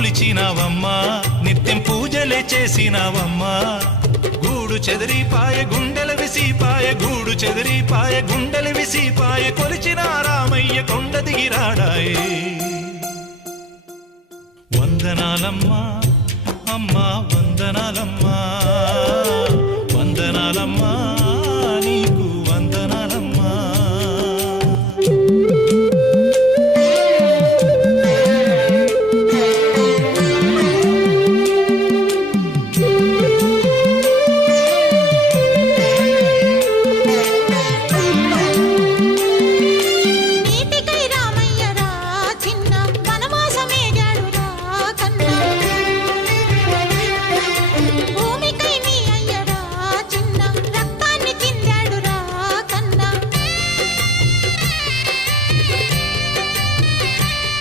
కొలిచినావమ్మా నిత్యం పూజలే చేసినావమ్మా గూడు చెదిరిపాయ గుండెల విసిపాయ గూడు చెదిరిపాయ గుండెల విసిపాయ కొలిచిన రామయ్య కొండ దిగిరాడాయే వందనాలమ్మా అమ్మా వందనాలమ్మా